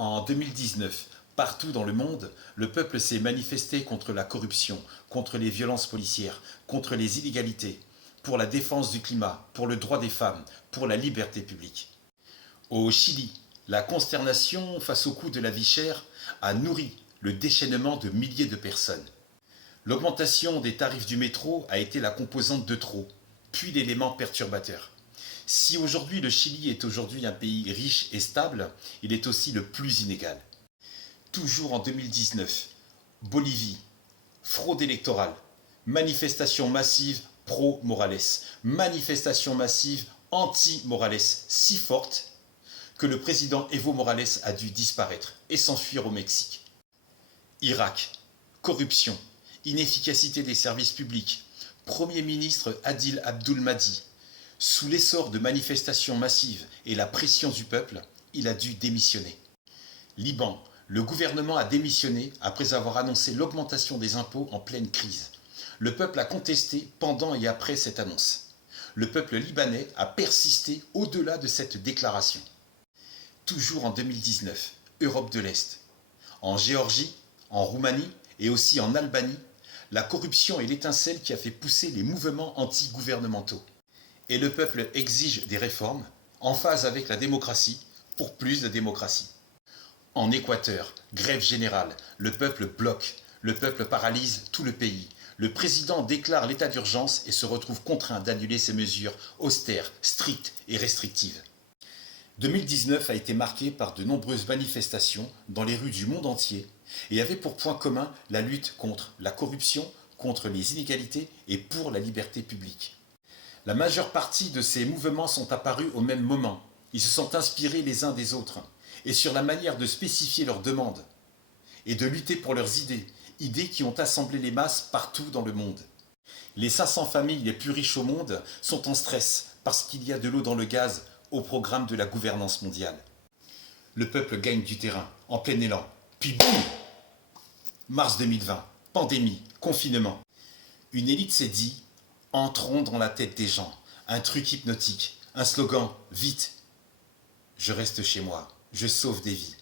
En 2019, partout dans le monde, le peuple s'est manifesté contre la corruption, contre les violences policières, contre les inégalités, pour la défense du climat, pour le droit des femmes, pour la liberté publique. Au Chili, la consternation face au coût de la vie chère a nourri le déchaînement de milliers de personnes. L'augmentation des tarifs du métro a été la composante de trop, puis l'élément perturbateur. Si aujourd'hui le Chili est aujourd'hui un pays riche et stable, il est aussi le plus inégal. Toujours en 2019, Bolivie, fraude électorale, manifestation massive pro-Morales, manifestation massive anti-Morales si forte que le président Evo Morales a dû disparaître et s'enfuir au Mexique. Irak, corruption, inefficacité des services publics, Premier ministre Adil Abdul-Mahdi. Sous l'essor de manifestations massives et la pression du peuple, il a dû démissionner. Liban, le gouvernement a démissionné après avoir annoncé l'augmentation des impôts en pleine crise. Le peuple a contesté pendant et après cette annonce. Le peuple libanais a persisté au-delà de cette déclaration. Toujours en 2019, Europe de l'Est. En Géorgie, en Roumanie et aussi en Albanie, la corruption est l'étincelle qui a fait pousser les mouvements anti-gouvernementaux. Et le peuple exige des réformes en phase avec la démocratie pour plus de démocratie. En Équateur, grève générale, le peuple bloque, le peuple paralyse tout le pays. Le président déclare l'état d'urgence et se retrouve contraint d'annuler ses mesures austères, strictes et restrictives. 2019 a été marqué par de nombreuses manifestations dans les rues du monde entier et avait pour point commun la lutte contre la corruption, contre les inégalités et pour la liberté publique. La majeure partie de ces mouvements sont apparus au même moment. Ils se sont inspirés les uns des autres et sur la manière de spécifier leurs demandes et de lutter pour leurs idées, idées qui ont assemblé les masses partout dans le monde. Les 500 familles les plus riches au monde sont en stress parce qu'il y a de l'eau dans le gaz au programme de la gouvernance mondiale. Le peuple gagne du terrain, en plein élan. Puis boum! Mars 2020, pandémie, confinement. Une élite s'est dit « Entrons dans la tête des gens ». Un truc hypnotique, un slogan « Vite ». Je reste chez moi, je sauve des vies.